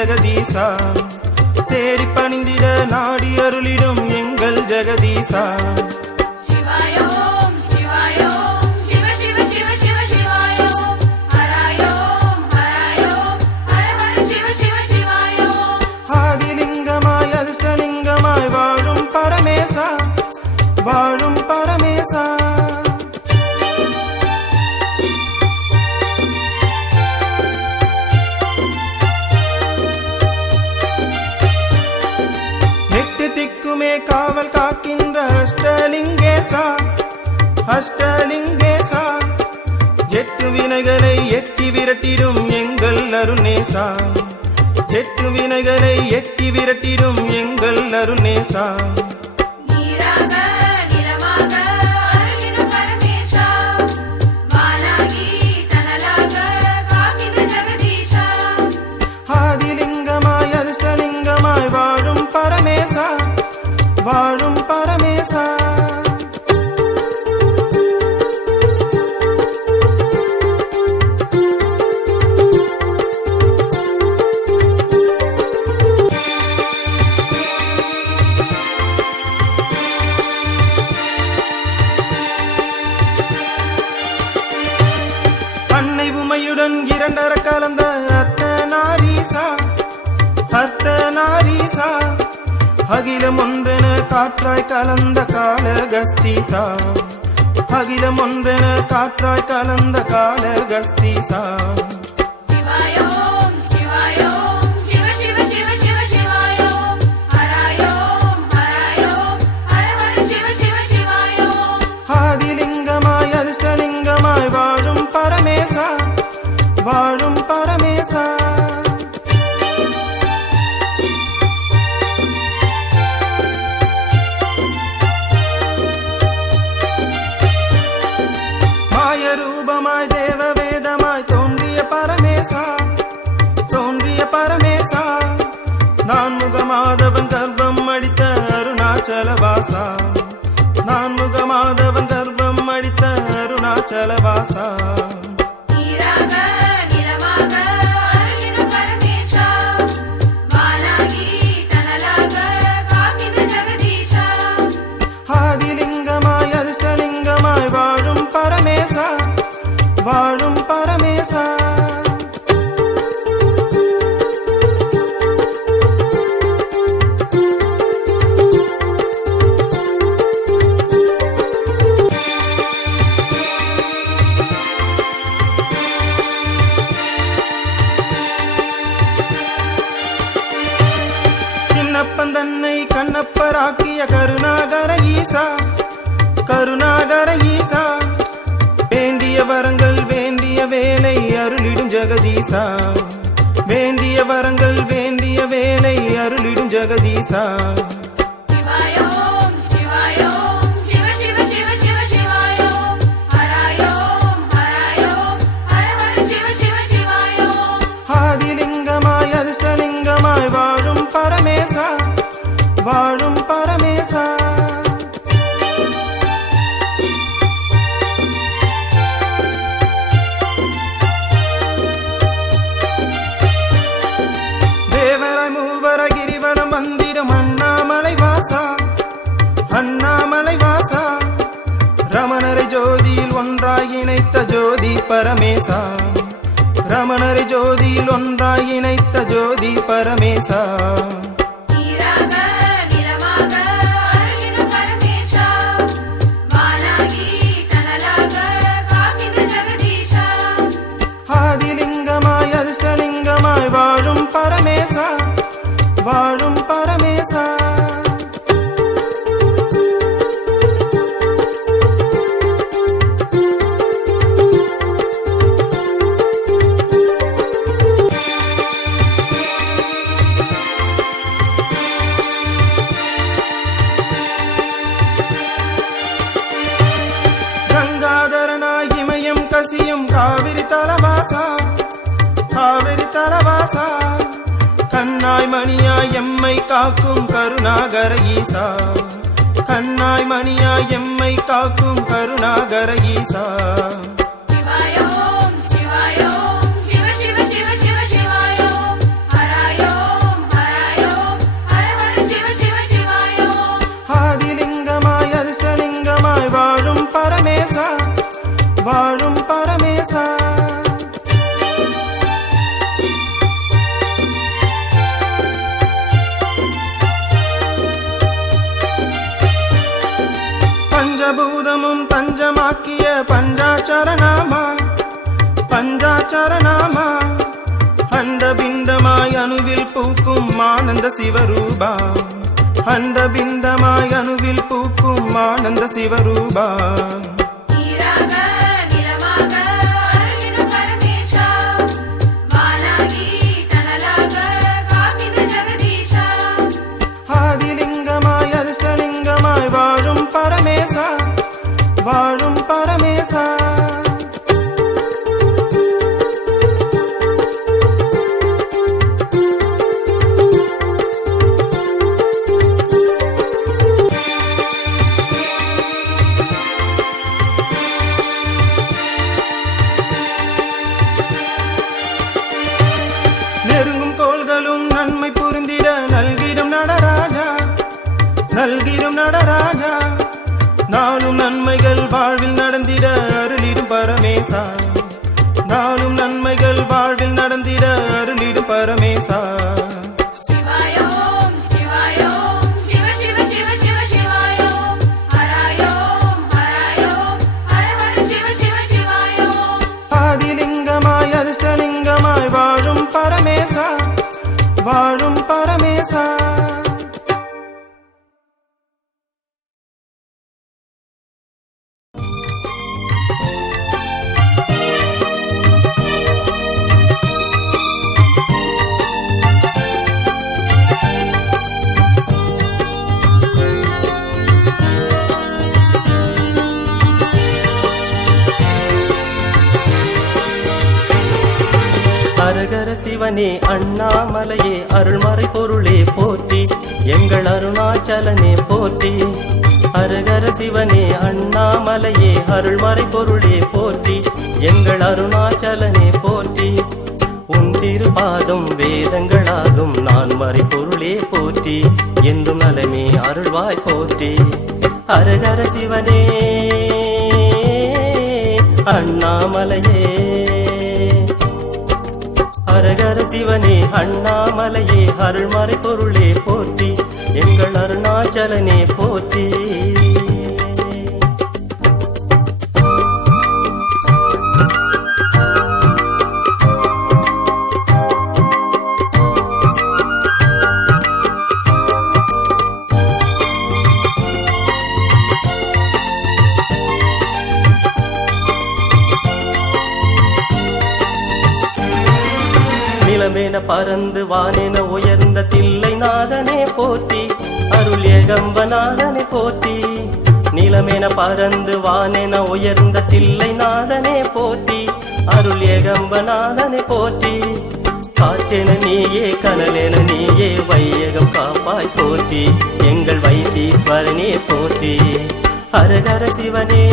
ஜெகதீசா தேடி பணிந்திட நாடி அருளிடும் எங்கள் ஜெகதீசா ஆதிலிங்கமாய் அதிர்ஷ்டலிங்கமாய் வாழும் பரமேசா வாழும் பரமேசா காவல் காக்கின்ற அஷ்டலிங்கேசா அஷ்டலிங்கேசா எட்டு வினைகளை எட்டி விரட்டிடும் எங்கள் அருணேசா எட்டு வினைகளை எட்டி விரட்டிடும் எங்கள் அருணேசா ஆதிலிங்கமாய் அதிர்ஷ்டலிங்கமாய் வாழும் பரமேசா வாழும் பரமேசா அன்னை உமையுடன் இரண்டர கலந்த அர்த்தநாரீசா அர்த்தநாரீசா அகிலம் ஒன்றென காற்றாய் கலந்த காலகஸ்தீசா அகிலம் ஒன்றென காற்றாய் கலந்த காலகஸ்தீசா ஆதிலிங்கமாய் அதிர்ஷ்டலிங்கமாய் வாழும் பரமேசா வாழும் பரமேசா ரூபமாய் தேவ வேதமாய் தோன்றிய பரமேசா நான் முகமாதவன் கர்ப்பம் அடித்த அருணாச்சலவாசா நான் முகமாதவன் கர்ப்பம் அடித்த அருணாச்சலவாசா ஆதிலிங்கமாய் அதிர்ஷ்டலிங்கமாய் வாழும் பரமேசா வாழும் பரமேசா சின்னப்பன் தன்னை கண்ணப்பராக்கிய கருணாகர ஈசா கருணாகர ஈசா வேண்டிய வரங்கள் வேண்டிய வேலை அருளிடும் ஜெகதீசா வேண்டிய வரங்கள் வேண்டிய வேலை அருளிடும் ஜெகதீசா ஆதிலிங்கமாய் அதிர்ஷ்டலிங்கமாய் வாழும் பரமேசா வாழும் பரமேசா கிரிவலம் வந்திடும் அண்ணாமலை வாசா அண்ணாமலை வாசா ரமணரை ஜோதியில் ஒன்றாய் இணைத்த ஜோதி பரமேசா ரமணரை ஜோதியில் ஒன்றாய் இணைத்த ஜோதி பரமேசா ஆதிலிங்கமாய் அதிர்ஷ்டலிங்கமாய் வாழும் பரமேசா வாழும் பரமேசா கங்காதரனாய் இமயம் கசியும் காவிரி தலவாசா காவிரி தலவாசா கண்ணாய் மணியாய் எம்மை காக்கும் கருணாகர ஈசா கண்ணாய் மணியாய் எம்மை காக்கும் கருணாகர ஈசா சிவாயோம் சிவாயோம் சிவ சிவ சிவ சிவ சிவாயோம் ஹராயோம் பஞ்சபூதமும் தஞ்சமாக்கிய பஞ்சாட்சரநாமா பஞ்சாட்சரநாமா அண்டபிண்டமாய் அணுவில் பூக்கும் ஆனந்த சிவரூபா அண்டபிண்டமாய் அணுவில் பூக்கும் ஆனந்த சிவரூபா ஆதிலிங்கமாய் அதிர்ஷ்டலிங்கமாய் வாழும் பரமேசா வாழும் பரமேசா நெருங்கும் கோள்களும் நன்மை புரிந்திட நல்கிடும் நடராஜா நல்கிடும் நடராஜா நாளும் நன்மைகள் வாழ்வில் நடந்திட அருளிடும் பரமேசா நாளும் நன்மைகள் வாழ்வில் நடந்திட அருளிடும் பரமேசா ஆதிலிங்கமாய் அதிர்ஷ்டலிங்கமாய் வாழும் பரமேசா வாழும் பரமேசா ஹரஹர சிவனே அண்ணாமலையே அருள்மறை பொருளே போற்றி எங்கள் அருணாச்சலனே போற்றி ஹரஹர சிவனே அண்ணாமலையே அருள்மறை பொருளே போற்றி எங்கள் அருணாச்சலனே போற்றி உன் திருபாதம் வேதங்களாகும் நான் மறை பொருளே போற்றி என்றும் நலமே அருள்வாய் போற்றி ஹரஹர சிவனே அண்ணாமலையே ஹரஹர சிவனே அண்ணாமலையே அருள்மறை பொருளே போற்றி எங்கள் அருணாச்சலனே போற்றி நிலமேன பறந்து வானென உயர்ந்த தில்லை நாதனே போற்றி அருள் ஏகம்பநாதனே போற்றி நிலமேன பறந்து வானென உயர்ந்த தில்லை நாதனே போற்றி அருள் ஏகம்பநாதனே போற்றி காற்றென நீயே கனலென நீயே வையகம் காப்பாய் போற்றி எங்கள் வைத்தீஸ்வரனே போற்றி ஹரஹர சிவனே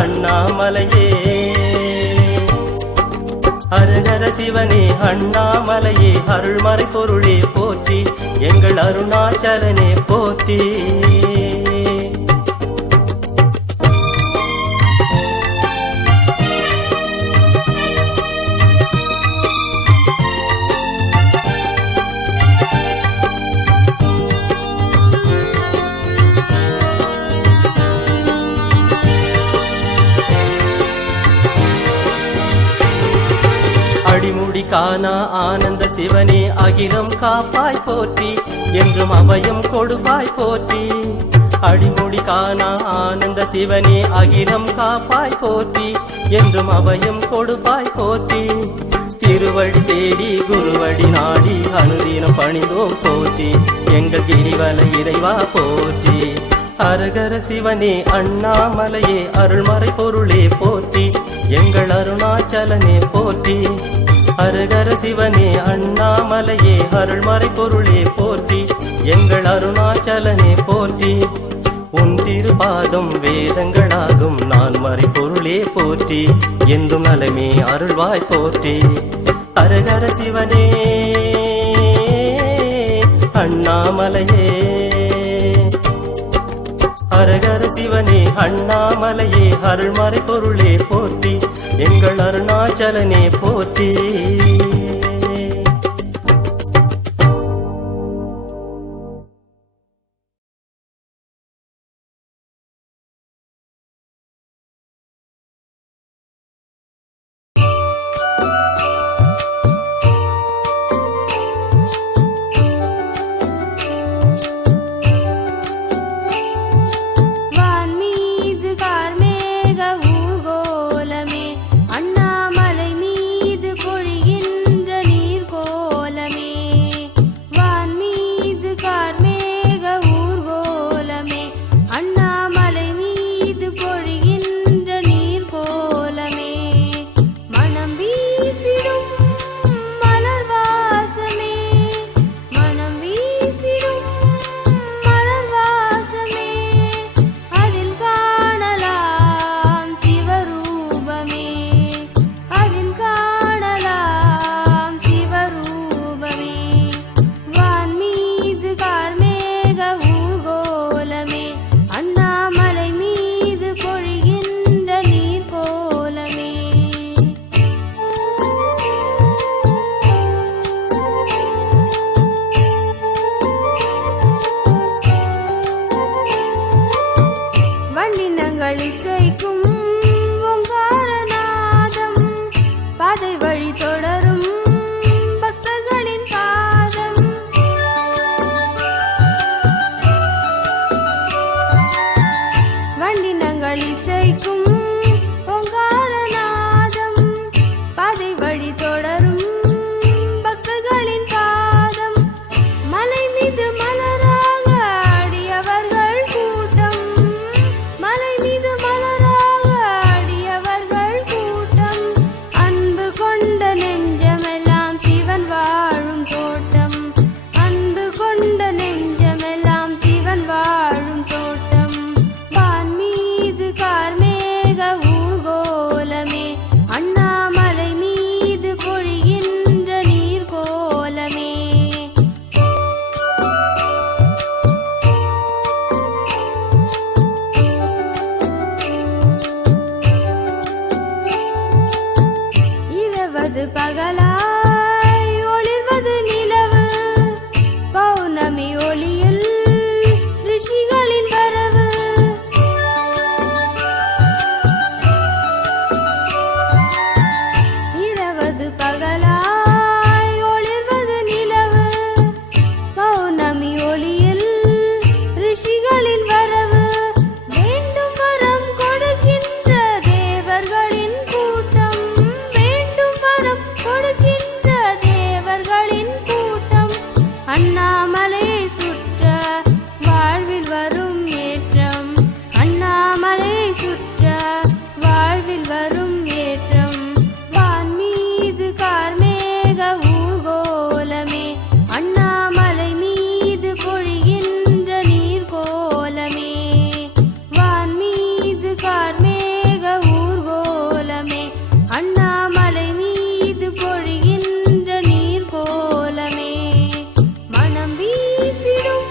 அண்ணாமலையே ஹரஹர சிவனே அண்ணாமலையே அருள்மறை பொருளே போற்றி எங்கள் அருணாச்சலனே போற்றி அடிமுடி காணா ஆனந்த சிவனே அகிலம் காப்பாய் போற்றி என்றும் அபயம் கொடுப்பாய் போற்றி அடிமுடி காணா ஆனந்த சிவனே அகிலம் காப்பாய் போற்றி என்றும் அபயம் கொடுப்பாய் போற்றி திருவடி தேடி குருவடி நாடி அனுதினம் பணிந்தோம் போற்றி எங்கள் கிரிவல இறைவா போற்றி ஹரஹர சிவனே அண்ணாமலையே அருள்மறை பொருளே போற்றி எங்கள் அருணாச்சலனே போற்றி ஹரஹர சிவனே அண்ணாமலையே அருள்மறை பொருளே போற்றி எங்கள் அருணாச்சலனே போற்றி உன் திருபாதம் வேதங்களாகும் நான் மறை பொருளே போற்றி என்றும் நலமே அருள்வாய் போற்றி ஹரஹர சிவனே அண்ணாமலையே ஹரஹர சிவனே அண்ணாமலையே அருள்மறை பொருளே போற்றி எங்கள் அருணாச்சலனே போற்றி இரவது பகலாய் ஒளிர்வது நிலவு பௌர்ணமி ஒளியில் ரிஷிகளின் வரவு இரவது பகலாய் ஒளிர்வது நிலவு பௌர்ணமி ஒளியில் ரிஷிகளின் வரவு வேண்டும் வரம் கொடுக்கின்ற தேவர்களின் கூட்டம் வேண்டும் வரம் கொடுக்கின்ற தேவர்களின் கூட்டம் அண்ணாமலையை சுற்ற வாழ்வில் வரும் ஏற்றம் அண்ணாமலையை சுற்ற வாழ்வில் வரும் ஏற்றம் வான் மீது கார்மேக ஊர்கோலமே அண்ணாமலை மீது பொழிகின்ற நீர்கோலமே வான் மீது கார்மேக ஊர்கோலமே அண்ணாமலை மீது பொழிகின்ற நீர்கோலமே மனம் வீசிடும்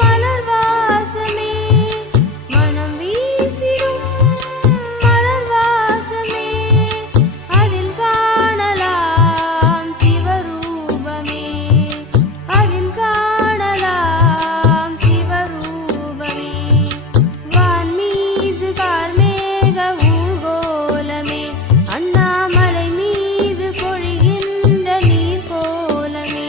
மலர் வாசமே மனம் வீசிடும் மலர் வாசமே அதில் காணலாம் சிவரூபமே அதில் காணலாம் சிவரூபமே வான் மீது கார்மேக ஊர்கோலமே அண்ணாமலை மீது பொழிகின்ற நீர்கோலமே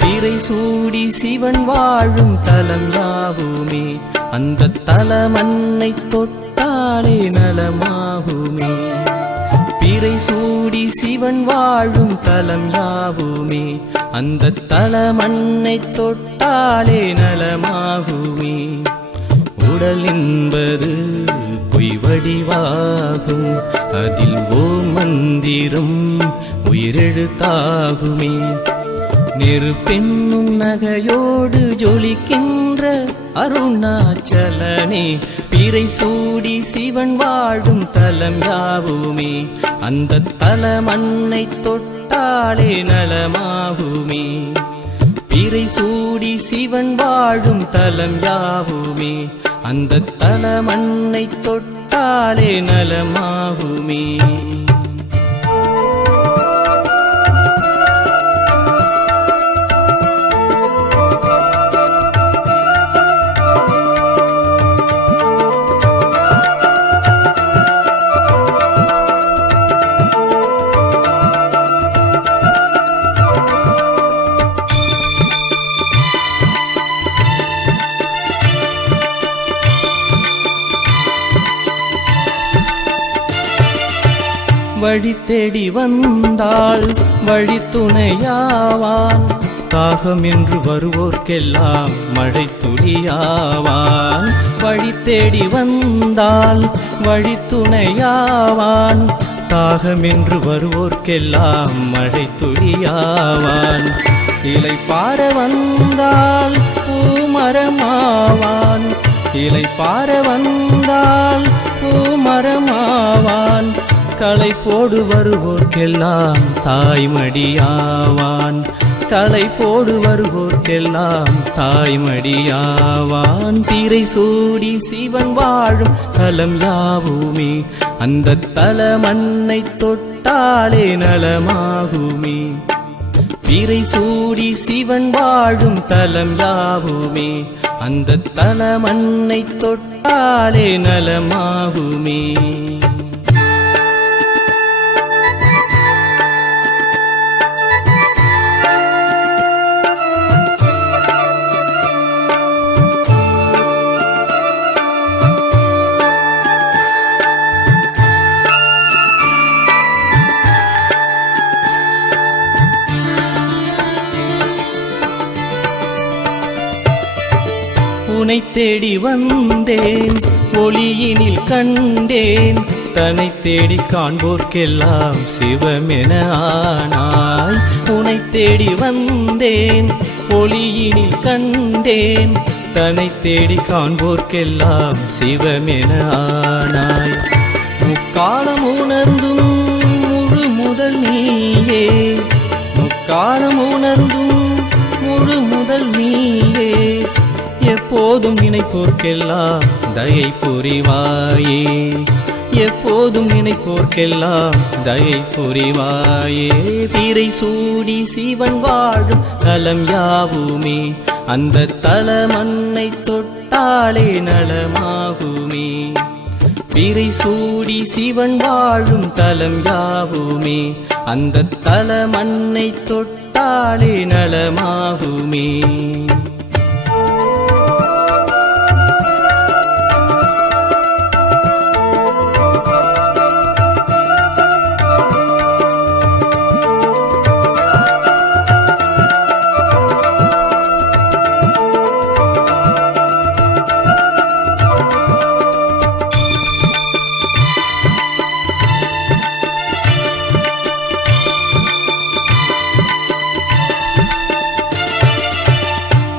பிறை சூடி சிவன் வாழும் தலம் யாவுமே அந்த தலமன்னை தொட்டாலே நலமாகுமே பிறை சூடி சிவன் வாழும் தலம் யாவுமே அந்த தலமன்னை தொட்டாலே நலமாகுமே உடல் என்பது பொய் வடிவாகும் அதில் ஓம் மந்திரம் உயிரெழுத்தாகுமே நெருப்பென்னும் நகையோடு ஜொலிக்கின்ற அருணாச்சலனே பிறை சூடி சிவன் வாழும் தலம் யாவுமே அந்த தலமன்னை தொட்டாலே நலமாகுமே பிறை சூடி சிவன் வாழும் தலம் யாவுமே அந்த தலமன்னை தொட்டாலே நலமாகுமே வழி தேடி வந்தால் வழி துணையாவான் தாகம் என்று வருவோர்க்கெல்லாம் மழை துளியாவான் வழி தேடி வந்தால் வழி துணையாவான் தாகம் என்று வருவோர்க்கெல்லாம் மழை துளியாவான் இலை பார வந்தால் பூமரமாவான் இலை பார வந்தால் பூமரமாவான் களை போடு வருவோர்க்கெல்லாம் தாய்மடியாவான் களை போடு வருவோர்க்கெல்லாம் தாய்மடியாவான் பிறை சூடி சிவன் வாழும் தலம் யாவுமே அந்த தலமன்னை தொட்டாலே நலமாகுமே பிறை சூடி சிவன் வாழும் தலம் யாவுமே அந்த தலமன்னை தொட்டாலே நலமாகுமே உனை தேடி வந்தேன் ஒளியினில் கண்டேன் தன்னை தேடி காண்போர்க்கெல்லாம் சிவமென ஆனாய். உனை தேடி வந்தேன் ஒளியினில் கண்டேன், தன்னை தேடி காண்போர்க்கெல்லாம் சிவமென ஆனாய். முக்காலம் உணர்ந்தும் முழு முதல் நீயே, முக்காலம் உணர்ந்தும் முழு முதல் நீயே, எப்போதும் நினைப்போர்க்கெல்லாம் தயை புரிவாயே, எப்போதும் நினைப்போர்க்கெல்லாம் தயை புரிவாயே. பிறை சூடி சிவன் வாழும் தலம் யாவுமே, அந்த தலமண்ணை தொட்டாலே நலமாகுமே. பிறை சூடி சிவன் வாழும் தலம் யாவுமே, அந்த தலமண்ணை தொட்டாலே நலமாகுமே.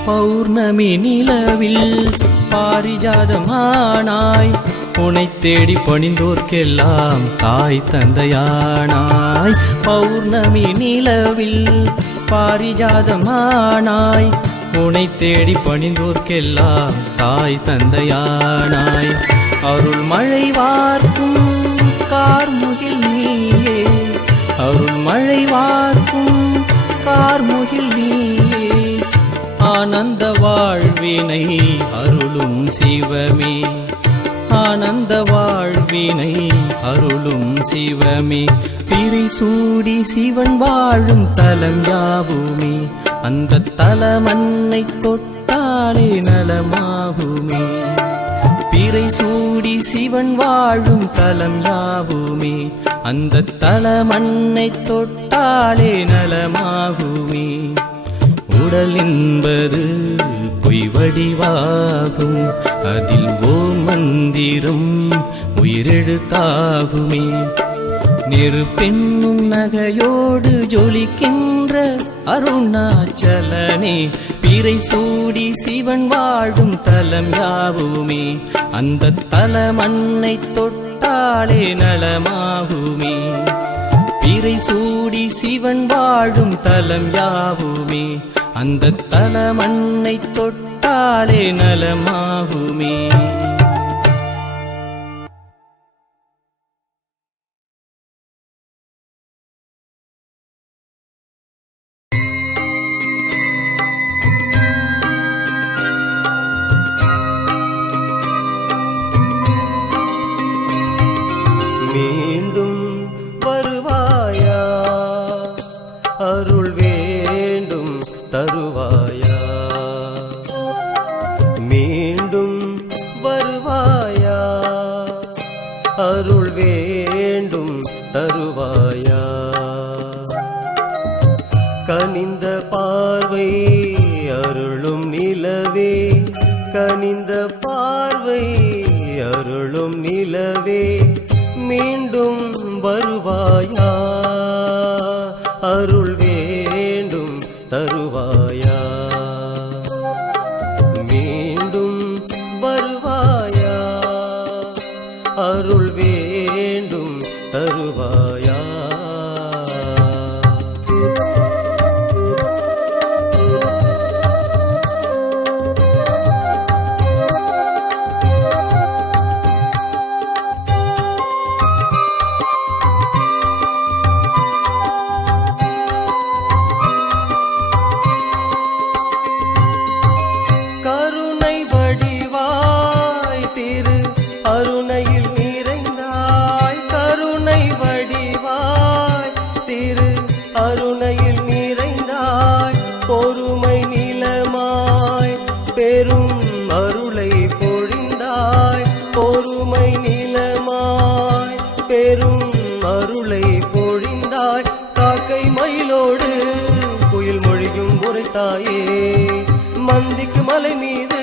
பௌர்ணமி நிலவில் பாரிஜாதமானாய், உனை தேடி பணிந்தோர்க்கெல்லாம் தாய் தந்தையானாய். பௌர்ணமி நிலவில் பாரிஜாதமானாய், உனை தேடி பணிந்தோர்க்கெல்லாம் தாய் தந்தையானாய். அருள் மழை வார்க்கும் கார்முகில் நீயே, அருள் மழை வார்க்கும் கார்முகில் நீயே, ஆனந்த வாழ்வினை அருளும் சிவமே, ஆனந்த வாழ்வினை அருளும் சிவமே. பிறை சூடி சிவன் வாழும் தலம் யாவுமே, அந்த தலமண்ணை தொட்டாலே நலமாகுமே. பிறை சூடி சிவன் வாழும் தலம் யாவுமே, அந்த தலமண்ணை தொட்டாலே நலமாகுமே. உடல் என்பது பொய் வடிவாகும், அதில் ஓம் மந்திரம் உயிரெழுத்தாகுமே. நெருப்பெண்ணும் நகையோடு ஜொலிக்கின்ற அருணாச்சலனே, பிறை சூடி சிவன் வாழும் தலம் யாவுமே, அந்த தலமண்ணை தொட்டாலே நலமாகுமே. பிறை சூடி சிவன் வாழும் தலம் யாவுமே, அந்த தலமண்ணை தொட்டாலே நலமாகுமே. மீண்டும் வருவாயா, அருள் வேண்டும் தருவாயா. மீண்டும் வருவாயா, அருள் வேண்டும் தருவாயா. கனிந்த பார்வை அருளும் நிலவே, கனிந்த பார்வை அருளும் நிலவே, மீண்டும் வருவாயா, அருள் வேண்டும் தருவாயா. மீண்டும் வருவாயா, அருள் வேண்டும் தருவாயா. கருணை வடிவாய் திரு அருணையில் நிறைந்தாய், கருணை வடிவாய் திரு அருணையில் நிறைந்தாய். பொறுமை நிலமாய் பெரும் அருளை பொழிந்தாய், பொறுமை நிலமாய் பெரும் அருளை பொழிந்தாய். காக்கை மயிலோடு குயில் மொழியும் உரைத்தாயே, மந்திக்கு மலை மீது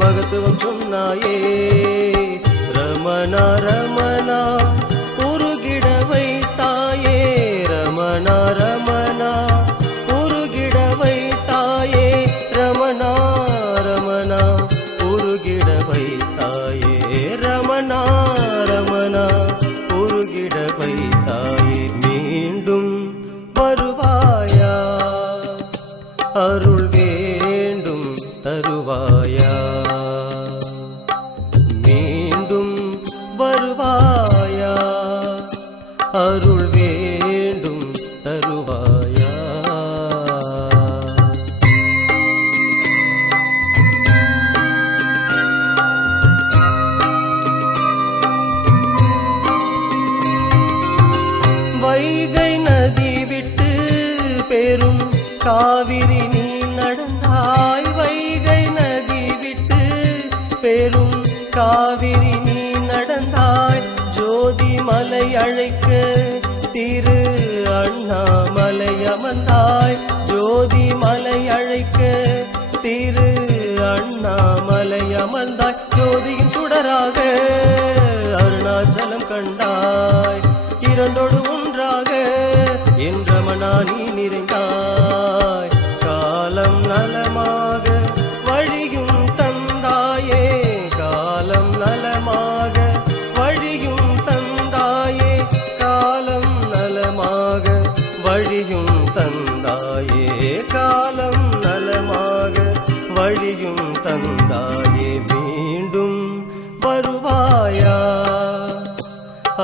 மகத்துவம் சொன்னாயே. ரமணா ரமணா உருகிட வைத்தாயே ரமணா ரமணா உருகிட வைத்தாயே ரமணா ரமணா உருகிட வைத்தாயே ரமணா ரமணா உருகிட வைத்தாயே மீண்டும் வருவாயா அருள் வேண்டும் தருவாயா மீண்டும் வருவாயா அருள் வேண்டும் தருவாயா வைகை நதி விட்டு பெரும் காவிரி நீ நடந்தாய் வைகை நதி விட்டு பெரும் காவிரி நீ நடந்தாய் ஜோதி மலை அழைக்க திரு அண்ணாமலை அமர்ந்தாய் ஜோதி மலை அழைக்க திரு அண்ணாமலை அமர்ந்தாய் ஜோதியின் சுடராக அருணாச்சலம் கண்டாய் இரண்டோடு ஒன்றாக என் ரமணா நீ நிறைந்தாய் காலம் நலமாக வழியும் தந்தாயே காலம் நலமாக வழியும் தந்தாயே காலம் நலமாக வழியும் தந்தாயே காலம் நலமாக வழியும் தந்தாயே மீண்டும் வருவாயா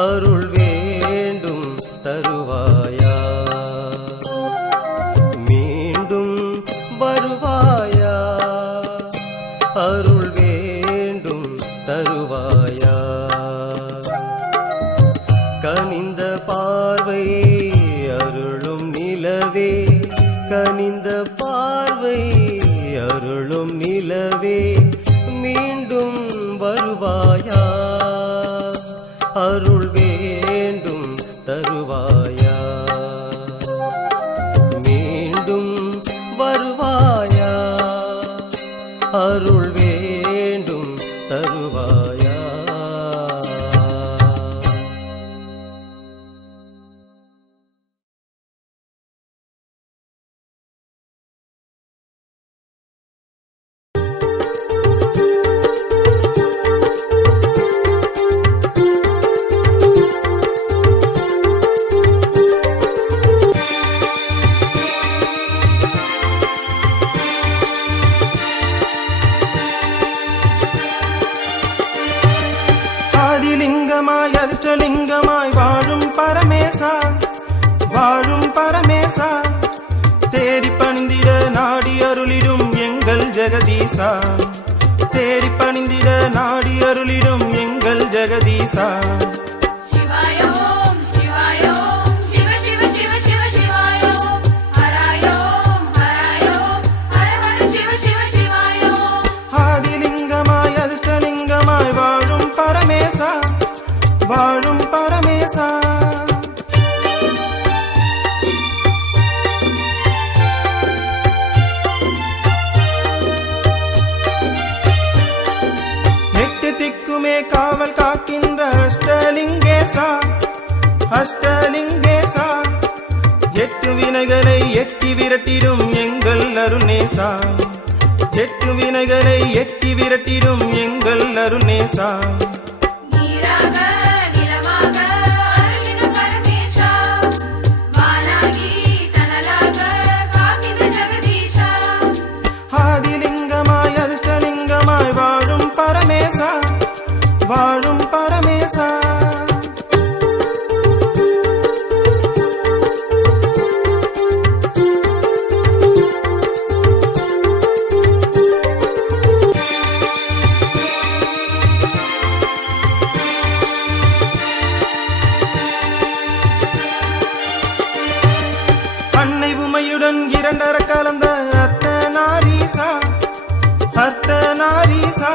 அருள் வேண்டும் தருவாயா மீண்டும் வருவாயா அருள் வேண்டும் தருவாயா கனிந்த பார்வை அருளும் நிலவே கனிந்த பார்வை அருளும் நிலவே மீண்டும் வருவாயா அருள் வேண்டும் தருவாயா மீண்டும் வருவாயா அருள் வேண்டும் தருவாயா ஆதிலிங்கமாய் அதிர்ஷ்டலிங்கமாய் வாழும் பரமேசா வாழும் பரமேசா தேடி பணிந்திட நாடி அருளிடும் எங்கள் ஜெகதீசா தேடி பணிந்திட நாடி அருளிடும் எங்கள் ஜெகதீசா शिवाय ओम शिवाय ओम शिव शिव शिव शिव शिवाय ओम हराय ओम हराय ओम हर हर शिव शिव शिवाय ओम ஆதிலிங்கமாய் அதிர்ஷ்டலிங்கமாய் வாழும் பரமேசா வாழும் பரமேசா எட்டு திக்குமே காவல் காக்கின்ற அஷ்டலிங்கேசா அஷ்டலிங்கேசா எட்டு வினைகளை எட்டி விரட்டிடும் எங்கள் அருணேசா எட்டு வினைகளை எட்டி விரட்டிடும் எங்கள் அருணேசா நீராக நிலமாக அருளிடும் பரமேசா வானாகி தனலாக காக்கின்ற ஜெகதீசா ஆதிலிங்கமாய் அதிர்ஷ்டலிங்கமாய் வாழும் பரமேசா வாழும் பரமேசா அன்னை உமையுடன் இரண்டர கலந்த அர்த்தநாரீசா அர்த்தநாரீசா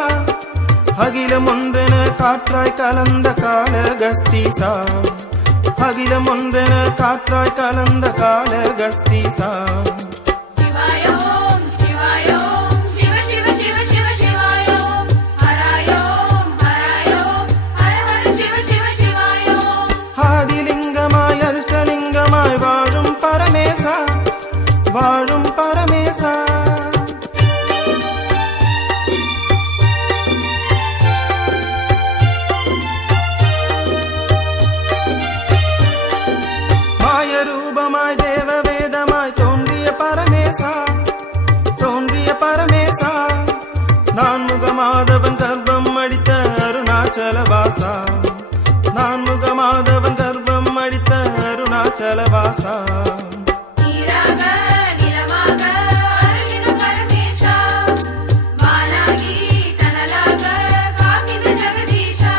அகிலம் ஒன்றென காற்றாய் கலந்த காலகஸ்தீசா அகிலம் ஒன்றென காற்றாய் கலந்த காலகஸ்தீசா शिवाय ओम शिवाय ओम शिव शिव शिव शिव शिवाय ओम हराय ओम हराय ओम हर பரமேசா. மாய ரூபமாய் தேவ வேதமாய் தோன்றிய பரமேசா, தோன்றிய பரமேசா. நான் முகமாதவன் கர்ப்பம் அடித்த அருணாச்சலவாசா, நான் முகமாதவன் கர்ப்பம் அடித்த அருணாச்சலவாசா. நீராக நிலமாக அருளிடும் பரமேசா, வானாகி தனலாக காக்கின்ற ஜெகதீஷா.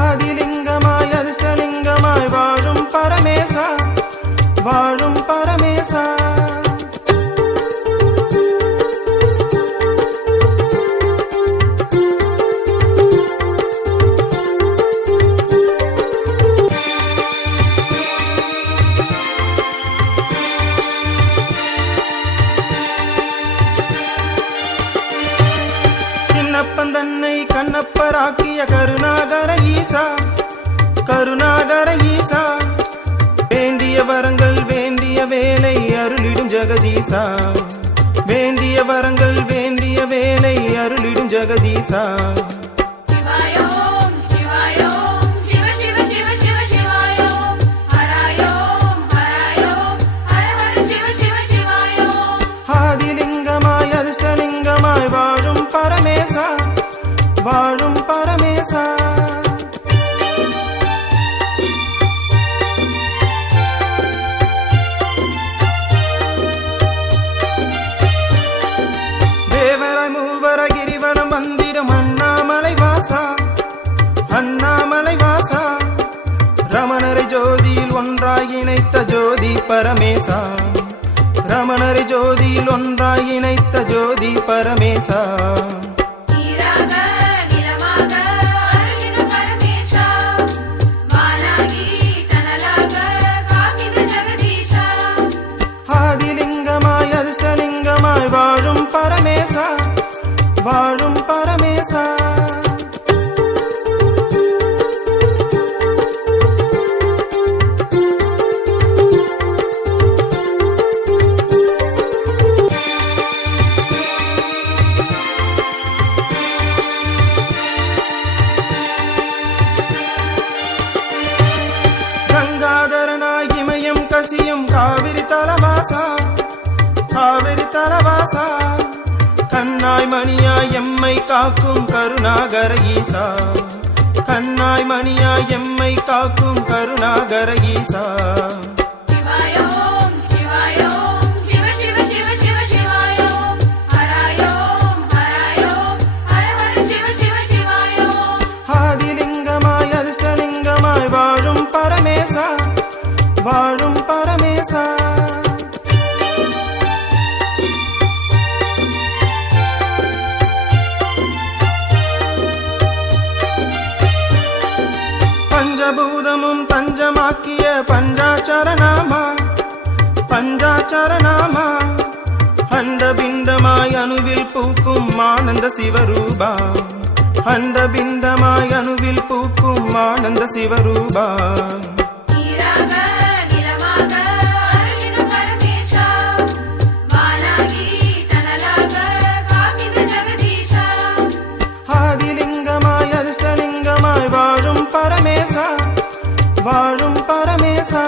ஆதிலிங்கமாய் அதிர்ஷ்டலிங்கமாய் வாழும் பரமேசா, வாழும் பரமேசா. சின்னப்பன் தன்னை கண்ணப்பராக்கிய கருணாகர ஈசா, கருணாகர ஈசா. வேண்டிய வரங்கள் வேண்டிய வேலை அருளிடும் ஜெகதீசா, வேண்டிய வரங்கள் வேண்டிய வேலை அருளிடும் ஜெகதீசா. சிவாய ஓம் சிவாய ஓம் சிவ சிவ சிவ சிவ சிவாய ஓம் ஹராய ஓம் ஹராய ஓம் ஹர ஹர சிவ சிவ சிவாய ஓம். ஆதிலிங்கமாய் அதிர்ஷ்டலிங்கமாய் வாழும் பரமேசா, வாழும் பரமேசா. தேவராய் மூவராய் கிரிவலம் வந்திடும் அண்ணாமலை வாசா, அண்ணாமலை வாசா. ரமணரை ஜோதியில் ஒன்றாய் இணைத்த ஜோதி பரமேசா, ரமணரை ஜோதியில் ஒன்றாய் இணைத்த ஜோதி பரமேசா. நீராக நிலமாக அருளிடும் பரமேசா, வானாகி தனலாக காக்கின்ற ஜெகதீஷா. ஆதிலிங்கமாய் அதிர்ஷ்டலிங்கமாய் வாழும் பரமேசா, வாழும் பரமேசா. கங்காதரனாய் இமயம் கசியும் காவிரி தலவாசா, காவிரி தலவாசா. கண்ணாய் மணியாய் எம்மை காக்கும் கருணாகர ஈசா, கண்ணாய் மணியாய் எம்மை காக்கும் கருணாகர ஈசா. சிவாய ஓம் சிவாய ஓம் சிவ சிவ சிவ சிவ சிவாய ஓம் ஹராய ஓம் ஹராய ஓம் ஹர ஹர சிவ சிவ சிவாய ஓம். ஆதிலிங்கமாய் அதிர்ஷ்டலிங்கமாய் வாழும் பரமேசா, வாழும் பரமேசா. பஞ்சபூதமும் தஞ்சமாக்கிய பஞ்சாட்சரநாமா, பஞ்சாட்சரநாமா. அண்டபிண்டமாய் அணுவில் பூக்கும் ஆனந்த சிவரூபா, அண்டபிண்டமாய் அணுவில் பூக்கும் ஆனந்த சிவரூபா. நீராக நிலமாக அருளிடும் பரமேசா, வானாகி தனலாக காக்கின்ற ஜெகதீஷா. ஆதிலிங்கமாய் அதிர்ஷ்டலிங்கமாய் வாழும் பரமேசா, வாழும் பரமேசா.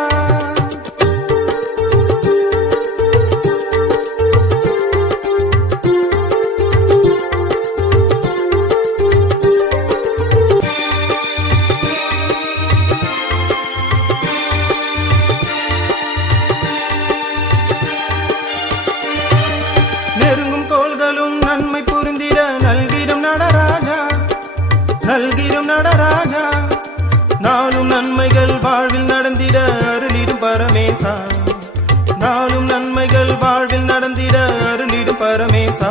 நெருங்கும் கோள்களும் நன்மை புரிந்திட நல்கிடும் நடராஜா, நல்கிடும் நடராஜா. நாளும் நன்மைகள் வாழ்வில் நடந்திட அருளிடும் பரமேசா, நாளும் நன்மைகள் வாழ்வில் நடந்திட அருளிடும் பரமேசா.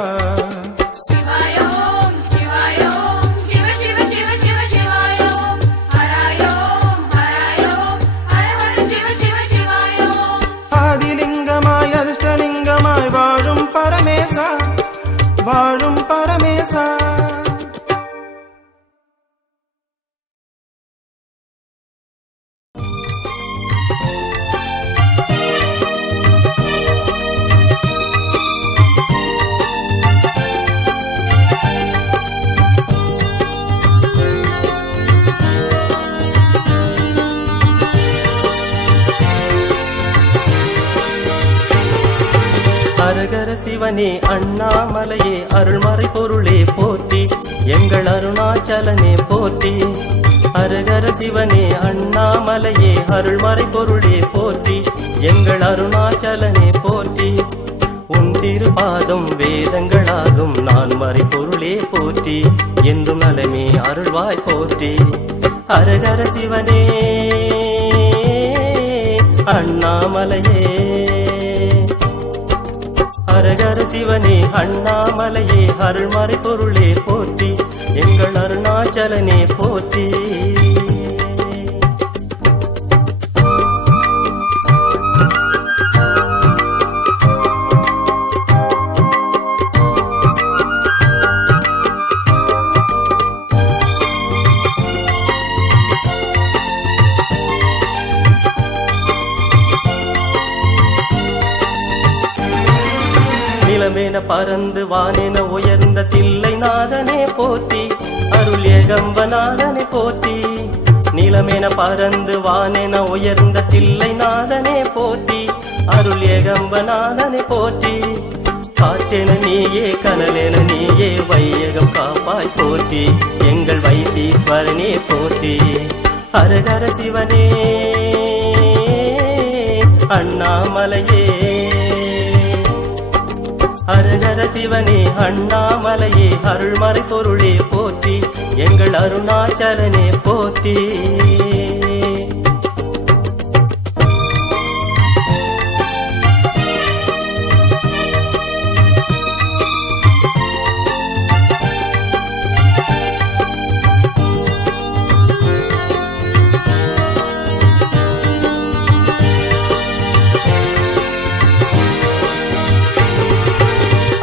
சிவாய ஓம் சிவாய ஓம் சிவ சிவ சிவ சிவ சிவாய ஓம் ஹராய ஓம் ஹராய ஓம் ஹர ஹர சிவ சிவ சிவாய ஓம். ஆதிலிங்கமாய் அதிர்ஷ்டலிங்கமாய் வாழும் பரமேசா, வாழும் பரமேசா. சிவனே அண்ணாமலையே அருள்மறை பொருளே போற்றி எங்கள் அருணாச்சலனே போற்றி. ஹரஹர சிவனே அண்ணாமலையே அருள்மறை பொருளே போற்றி எங்கள் அருணாச்சலனே போற்றி. உன் திருபாதம் வேதங்களாகும் நான் மறை பொருளே போற்றி என்றும் நலமே அருள்வாய் போற்றி. ஹரஹர சிவனே அண்ணாமலையே ஹரஹர சிவனே அண்ணாமலையே அருள்மறை பொருளே போற்றி எங்கள் அருணாச்சலனே போற்றி. நிலமென பறந்து வானென உயர்ந்த தில்லை நாதனே போற்றி அருள் ஏகம்பநாதனே போற்றி. நிலமென பறந்து வானென உயர்ந்த தில்லை நாதனே போற்றி அருள் ஏகம்பநாதனே போற்றி. காற்றென நீயே கனலென நீயே வையகம் காப்பாய் போற்றி எங்கள் வைத்தீஸ்வரனே போற்றி. ஹரஹர சிவனே அண்ணாமலையே ஹரஹர சிவனே அண்ணாமலையே அருள்மறை பொருளே போற்றி எங்கள் அருணாச்சலனே போற்றி.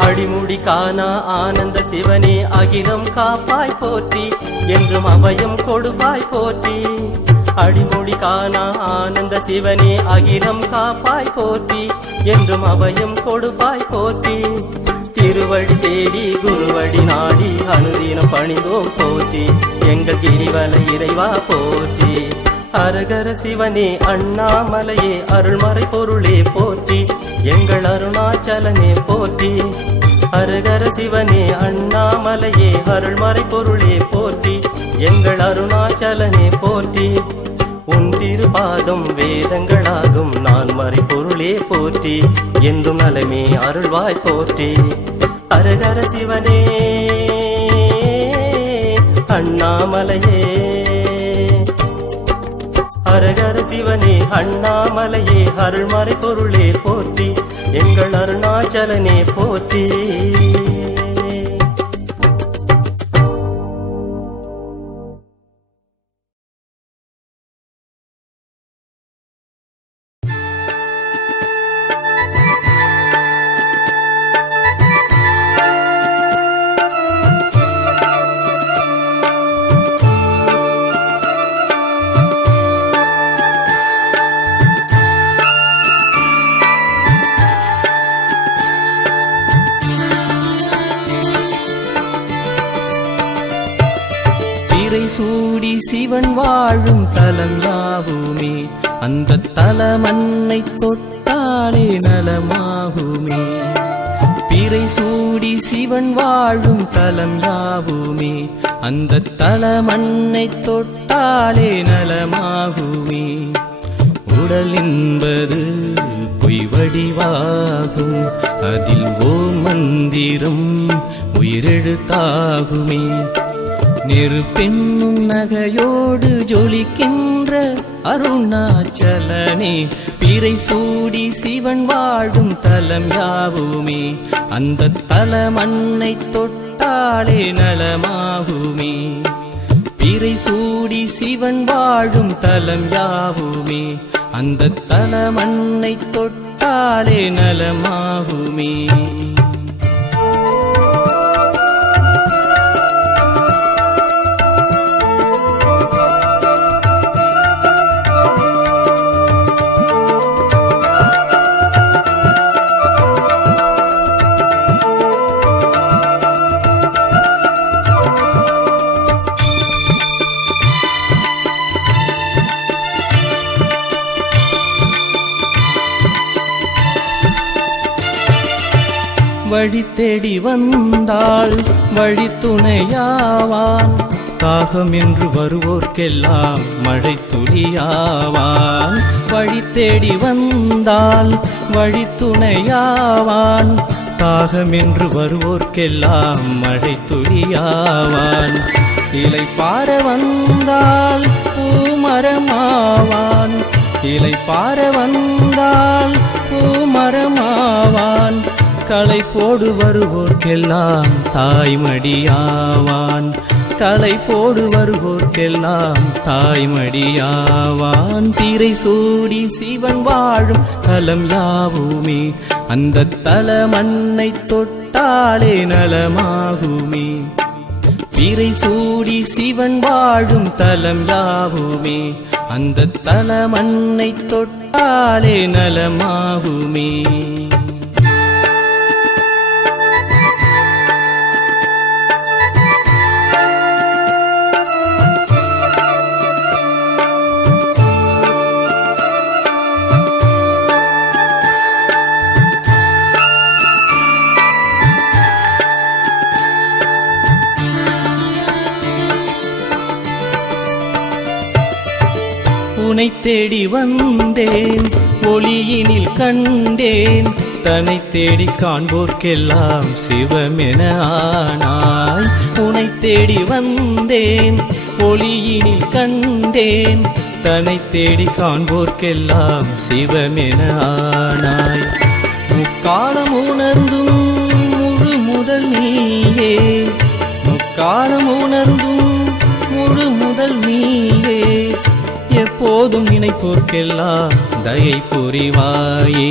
அடிமுடி காணா ஆனந்த சிவனே அகிலம் காப்பாய் போற்றி என்றும் அபயம் கொடுப்பாய் போற்றி. அடிமுடி காணா ஆனந்த சிவனே அகிலம் காப்பாய் போற்றி என்றும் அபயம் கொடுப்பாய் போற்றி. திருவடி தேடி குருவடி நாடி அனுதினம் பணிந்தோம் போற்றி எங்கள் கிரிவல இறைவா போற்றி. ஹரஹர சிவனே அண்ணாமலையே அருள்மறை பொருளே போற்றி எங்கள் அருணாச்சலனே போற்றி. ஹரஹர சிவனே அண்ணாமலையே அருள்மறை பொருளே போற்றி எங்கள் அருணாச்சலனே போற்றி. உன் திருபாதம் வேதங்களாகும் நான் மறை பொருளே போற்றி என்றும் நலமே அருள்வாய் போற்றி. ஹரஹர சிவனே அண்ணாமலையே ஹரஹர சிவனே அண்ணாமலையே அருள்மறை பொருளே போற்றி எங்கள் அருணாச்சலனே போற்றி. சூடி சிவன் வாழும் தலம் யாவுமே அந்த தலமன்னை தொட்டாலே நலமாகுமே. பிறை சூடி சிவன் வாழும் தலம் யாவுமே அந்த தலமன்னை தொட்டாலே நலமாகுமே. உடல் என்பது பொய் வடிவாகும் அதில் ஓம் மந்திரம் உயிரெழுத்தாகுமே. நெருப்பெண்ணும் நகையோடு ஜொலிக்கின்ற அருணாச்சலனே பிறை சூடி சிவன் வாழும் தலம் யாவுமே அந்த தலமன்னை தொட்டாலே நலமாகுமே. பிறை சூடி சிவன் வாழும் தலம் யாவுமே அந்த தலமன்னை தொட்டாலே நலமாகுமே. வழி தேடி வந்தாள் வழித்துணையாவான் தாகம் என்று வருவோர்க்கெல்லாம் மழை துளியாவான் வழி தேடி வந்தால் வழித்துணையாவான் தாகம் என்று வருவோர்க்கெல்லாம் மழை துளியாவான் இலை பார வந்தால் பூமரமாவான் இலை பார வந்தால் பூமரமாவான் களை போடு வருவோர்க்கெல்லாம் தாய்மடியாவான் களை போடு வருவோர்க்கெல்லாம் தாய்மடியாவான் திரை சூடி சிவன் வாழும் தலம் யாவுமே அந்த தல மண்ணை தொட்டாலே நலமாகுமே திரை சூடி சிவன் வாழும் தலம் யாவுமே அந்த தல மண்ணை தொட்டாலே நலமாகுமே உனை தேடி வந்தேன் ஒளியினில் கண்டேன் தன்னை தேடி காண்போர்க்கெல்லாம் சிவமென ஆனாய் உனை தேடி வந்தேன் ஒளியினில் கண்டேன் தன்னை தேடி காண்போர்க்கெல்லாம் சிவமென ஆனாய் முக்காலம் உணர்ந்தும் முழு முதல் நீயே முக்காலம் உணர்ந்தும் முழு முதல் நீயே எப்போதும் நினைப்போர்க்கெல்லாம் தயை புரிவாயே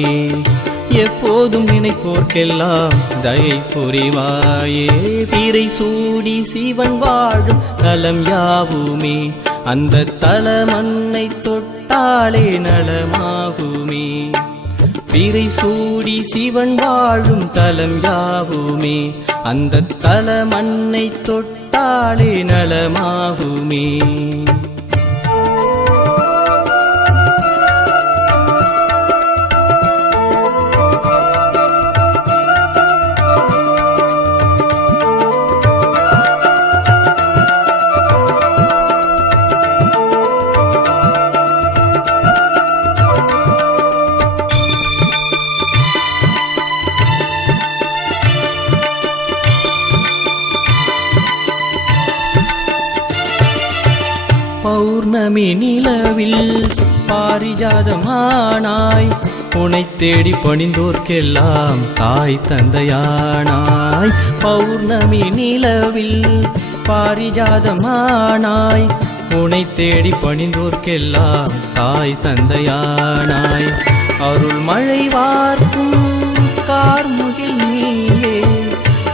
எப்போதும் நினைப்போர்க்கெல்லாம் தயை புரிவாயே திரை சூடி சிவன் வாழும் தலம் யாவுமே அந்த தல மண்ணை தொட்டாலே நலமாகுமே திரை சூடி சிவன் வாழும் தலம் யாவுமே அந்த தல மண்ணை தொட்டாலே நலமாகுமே பௌர்ணமி நிலவில் பாரிஜாதமானாய் உனை தேடி பணிந்தோர்க்கெல்லாம் தாய் தந்தையானாய் பௌர்ணமி நிலவில் பாரிஜாதமானாய் உனை தேடி பணிந்தோர்க்கெல்லாம் தாய் தந்தையானாய் அருள் மழை வார்க்கும் கார்முகில் நீயே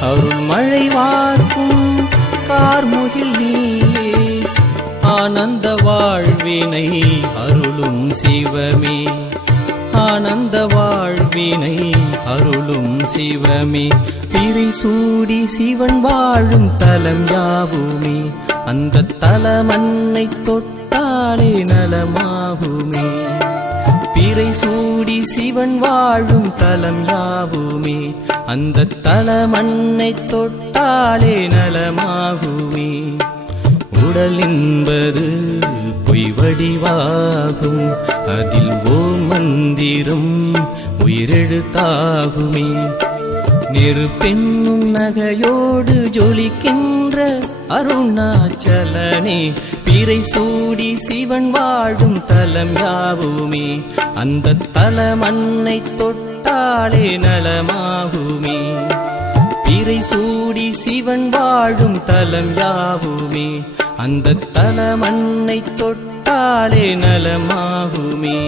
அருள் மழை வார்க்கும் கார்முகில் நீயே ஆனந்த வாழ்வினை அருளும் சிவமே ஆனந்த வாழ்வினை அருளும் சிவமே திரை சூடி சிவன் வாழும் தலம் யாவுமே அந்த தல மண்ணை தொட்டாலே நலமாகுமே திரை சூடி சிவன் வாழும் தலம் யாவுமே அந்த தல மண்ணை தொட்டாலே நலமாகுமே உடல் என்பது பொய் வடிவாகும் அதில் ஓம் மந்திரம் உயிரெழுத்தாகுமே நெருப்பெண்ணும் நகையோடு ஜொலிக்கின்ற அருணாச்சலனே பிறை சூடி சிவன் வாழும் தலம் யாவுமே அந்த தல மண்ணை தொட்டாலே நலமாகுமே பிறை சூடி சிவன் வாழும் தலம் யாவுமே அந்த தல மண்ணை தொட்டாலே நலமாகுமே